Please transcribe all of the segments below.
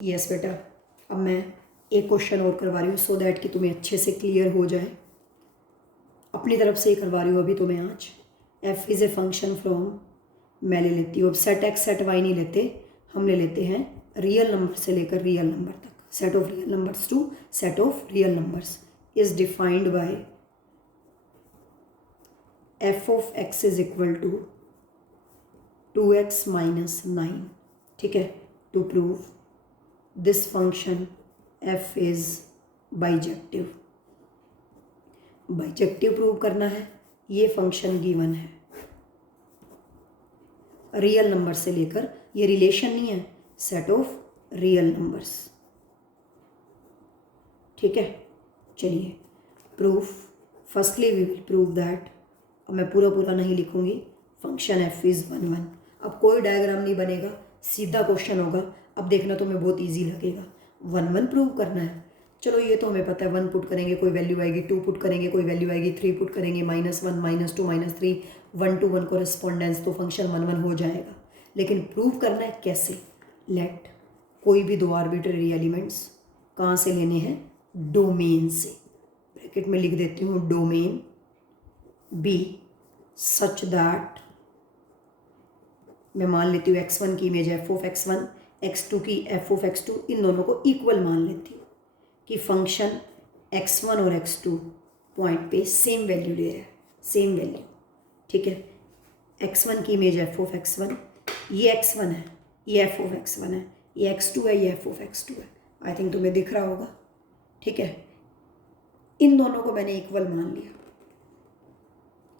Yes बेटा, अब मैं एक क्वेश्चन और करवा रही हूँ सो दैट कि तुम्हें अच्छे से क्लियर हो जाए। अपनी तरफ से ही करवा रही हूँ अभी तुम्हें आज। F is a function from, मैं ले लेती हूँ अब सेट एक्स सेट वाई नहीं लेते, हम ले लेते हैं रियल नंबर से लेकर रियल नंबर तक, set of real numbers to set of real numbers is defined by f of x is equal to 2x minus 9। ठीक है, to prove this function f is bijective. Bijective prove करना है, ये function given है real number से लेकर, ये relation नहीं है, सेट ऑफ रियल नंबर्स। ठीक है, चलिए proof. Firstly we will prove that, अब मैं पूरा पूरा नहीं लिखूंगी, फंक्शन f इज़ 1 1। अब कोई डायग्राम नहीं बनेगा, सीधा क्वेश्चन होगा। अब देखना तुम्हें बहुत इजी लगेगा, 1 1 प्रूव करना है। चलो ये तो हमें पता है, 1 पुट करेंगे कोई वैल्यू आएगी, 2 पुट करेंगे कोई वैल्यू आएगी, 3 पुट करेंगे -1 -2 -3, 1 to 1 कोरेस्पोंडेंस, तो फंक्शन 1 1 हो जाएगा। लेकिन प्रूव करना है कैसे? लेट कोई भी दो आर्बिट्रेरी एलिमेंट्स कहाँ से लेने हैं? डोमेन से। ब्रैकेट में लिख देती हूँ डोमेन बी सच दैट, मैं मान लेती हूँ x1 की image f of x1, x2 की f ऑफ x2, इन दोनों को इक्वल मान लेती हूँ कि फंक्शन x1 और x2 पॉइंट पे सेम वैल्यू ले रहा है, सेम वैल्यू। ठीक है, x1 की इमेज f ऑफ x1, ये x1 है, ये f ऑफ x1 है, ये x2 है, ये f ऑफ x2 है। आई थिंक तुम्हें दिख रहा होगा। ठीक है, इन दोनों को मैंने इक्वल मान लिया,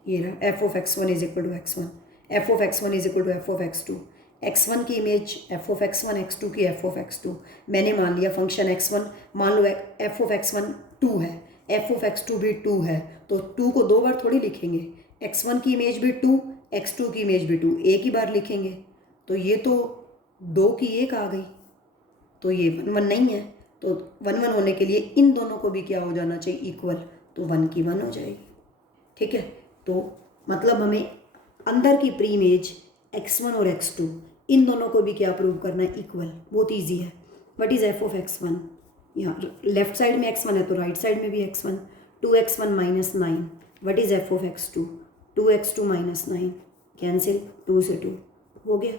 ये रहा f of x1 is equal to x1, f of x1 is equal to f of x2, x1 की image f of x1, x2 की f ऑफ x2। मैंने मान लिया फंक्शन x1, मान लो f ऑफ x1 2 है, f ऑफ x2 भी 2 है, तो 2 को 2 बार थोड़ी लिखेंगे, x1 की इमेज भी 2, x2 की इमेज भी 2, एक ही बार लिखेंगे। तो ये तो 2 की 1 आ गई, तो ये 1 1 नहीं है, तो 1 1 होने के लिए इन दोनों को भी क्या हो जाना चाहिए? इक्वल, तो 1 की 1 हो जाएगी। ठीक है, तो मतलब हमें अंदर की प्री इमेज x1 और x2, इन दोनों को भी क्या प्रूव करना है? इक्वल। बहुत इजी है। What is f of x1? यहाँ लेफ्ट साइड में x1 है तो राइट साइड में भी x1, 2x1 minus 9। What is f of x2? 2x2 minus 9, cancel, 2 से 2 हो गया।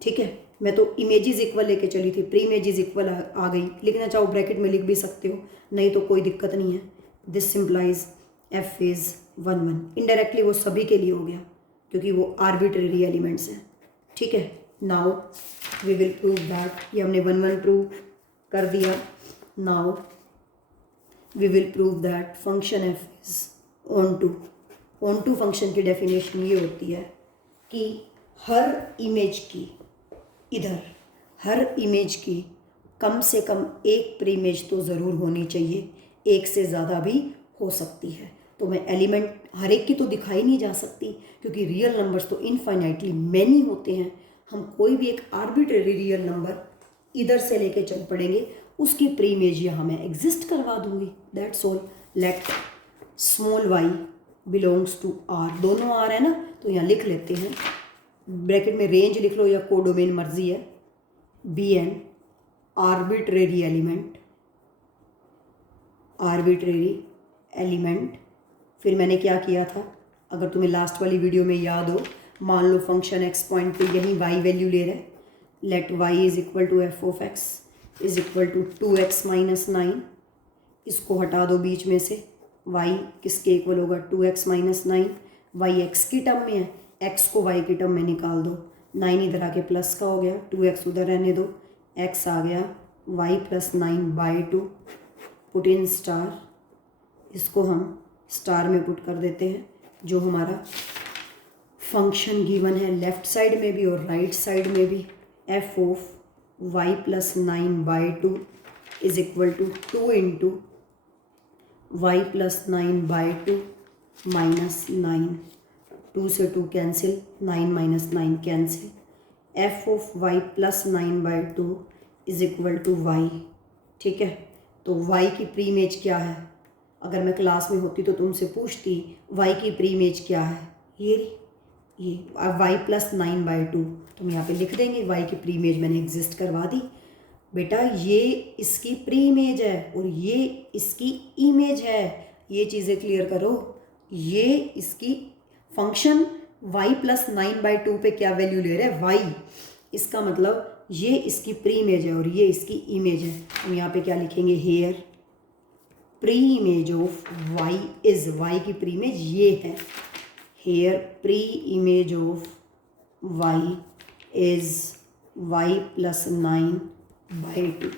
ठीक है, मैं तो इमेजेस इक्वल लेके चली थी, प्री इमेजेस इक्वल आ गई। लिखना चाहो ब्रैकेट में लिख भी सकते हो, नहीं तो कोई दिक्कत नहीं है। This simplifies f is 1 1। Indirectly वो सभी के लिए हो गया क्योंकि वो आर्बिट्रेरी एलिमेंट्स हैं। ठीक है, now we will prove that, ये हमने 1 1 प्रूव कर दिया। Now we will prove that function f is onto function की डेफिनेशन ये होती है कि हर इमेज की, इधर हर इमेज की कम से कम एक प्री इमेज तो ज़रूर होनी चाहिए, एक से ज़्यादा भी हो सकती है। तो मैं एलिमेंट हर एक की तो दिखाई नहीं जा सकती क्योंकि रियल नंबर्स तो इनफाइनाइटली मैनी होते हैं। हम कोई भी एक आर्बिट्रेरी रियल नंबर इधर से लेके चल पड़ेंगे, उसकी प्री इमेज यहाँ मैं एग्जिस्ट करवा दूंगी, that's all. Let small y belongs to r, दोनों r है ना, तो यहाँ लिख लेते हैं, ब्रैकेट में रेंज लिख लो या कोडोमेन मर्जी है, बी एन आर्बिट्रेरी एलिमेंट। फिर मैंने क्या किया था, अगर तुम्हें लास्ट वाली वीडियो में याद हो, मान लो फंक्शन x पॉइंट पे यही y वैल्यू ले रहा है। Let y is equal to f of x is equal to 2x minus 9, इसको हटा दो बीच में से, y किसके इक्वल होगा? 2x minus 9। y x की टर्म में है, x को y की टर्म में निकाल दो, 9 इधर आके प्लस का हो गया, 2x उधर रहने दो, x आ गया y plus 9/2, put in star, इसको हम स्टार में पुट कर देते हैं, जो हमारा फंक्शन गिवन है लेफ्ट साइड में भी और राइट साइड में भी, f of y plus 9/2 is equal to 2 into y plus 9/2 minus 9, 2 से 2 cancel, 9 minus 9 cancel, f of y plus 9/2 is equal to y। ठीक है, तो y की प्री इमेज क्या है? अगर मैं क्लास में होती तो तुमसे पूछती y की प्री इमेज क्या है? ये y प्लस 9/2 तो हम यहाँ पे लिख देंगे। y की प्री इमेज मैंने एग्जिस्ट करवा दी। बेटा ये इसकी प्री इमेज है और ये इसकी इमेज है, ये चीज़ें क्लियर करो। ये इसकी फंक्शन y प्लस 9/2 पे क्या वैल्यू ले रहा है, y, इसका मतलब ये इसकी प्री इमेज है और ये इसकी इमेज है। हम यहाँ पे क्या लिखेंगे, here pre image of y is, y की प्री इमेज ये है। Here pre image of y is y plus 9/2।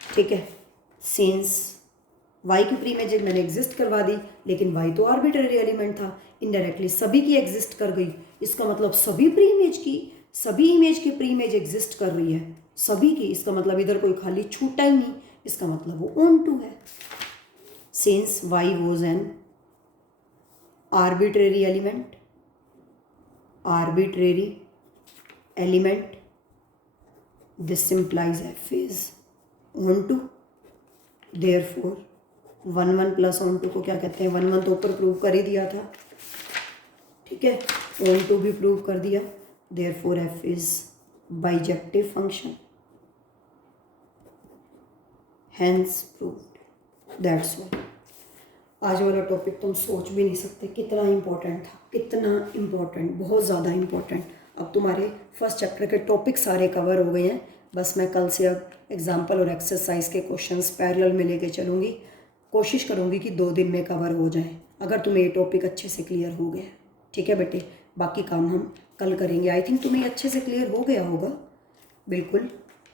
ठीक है, सिंस y की प्री इमेज मैंने एग्जिस्ट करवा दी, लेकिन y तो आर्बिट्रेरी एलिमेंट था, इनडायरेक्टली सभी की एग्जिस्ट कर गई। इसका मतलब सभी प्री इमेज की, सभी इमेज की प्री इमेज एग्जिस्ट कर रही है, सभी की। इसका मतलब इधर कोई खाली छूटा ही नहीं, इसका मतलब वो ऑन टू है। Since y was an arbitrary element, this implies f is onto। therefore 1 plus onto को क्या कहते हैं, 1 तो ऊपर प्रूव कर ही दिया था, ठीक है, onto भी प्रूव कर दिया। therefore f is bijective function, hence proved। that's why आज वाला टॉपिक तुम सोच भी नहीं सकते कितना इम्पोर्टेंट था, कितना इम्पोर्टेंट, बहुत ज़्यादा इम्पोर्टेंट। अब तुम्हारे फर्स्ट चैप्टर के टॉपिक सारे कवर हो गए हैं। बस मैं कल से अब एग्जाम्पल और एक्सरसाइज के क्वेश्चंस पैरेलल में लेके चलूँगी। कोशिश करूँगी कि 2 दिन में कवर हो जाए, अगर तुम्हें ये टॉपिक अच्छे से क्लियर हो गया। ठीक है बेटे, बाकी काम हम कल करेंगे। आई थिंक तुम्हें अच्छे से क्लियर हो गया होगा। बिल्कुल,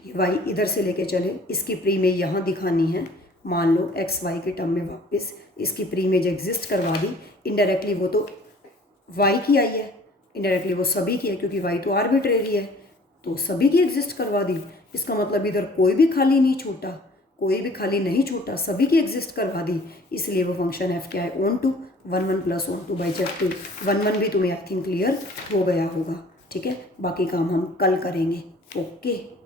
ये वाई इधर से लेके चले, इसकी प्री में यहाँ दिखानी है। मान लो एक्स वाई के टर्म में वापस इसकी प्री इमेज एग्जिस्ट करवा दी। इनडायरेक्टली वो तो वाई की आई है, इनडायरेक्टली वो सभी की है, क्योंकि वाई तो आर्बिट्रेरी है, तो सभी की एग्जिस्ट करवा दी। इसका मतलब इधर कोई भी खाली नहीं छूटा, कोई भी खाली नहीं छूटा, सभी की एग्जिस्ट करवा दी। इसलिए वो फंक्शन एफ क्या है, onto. 1 plus onto bijective. 1 भी तुम्हें आई थिंक क्लियर हो गया होगा। ठीक है, बाकी काम हम कल करेंगे। ओके।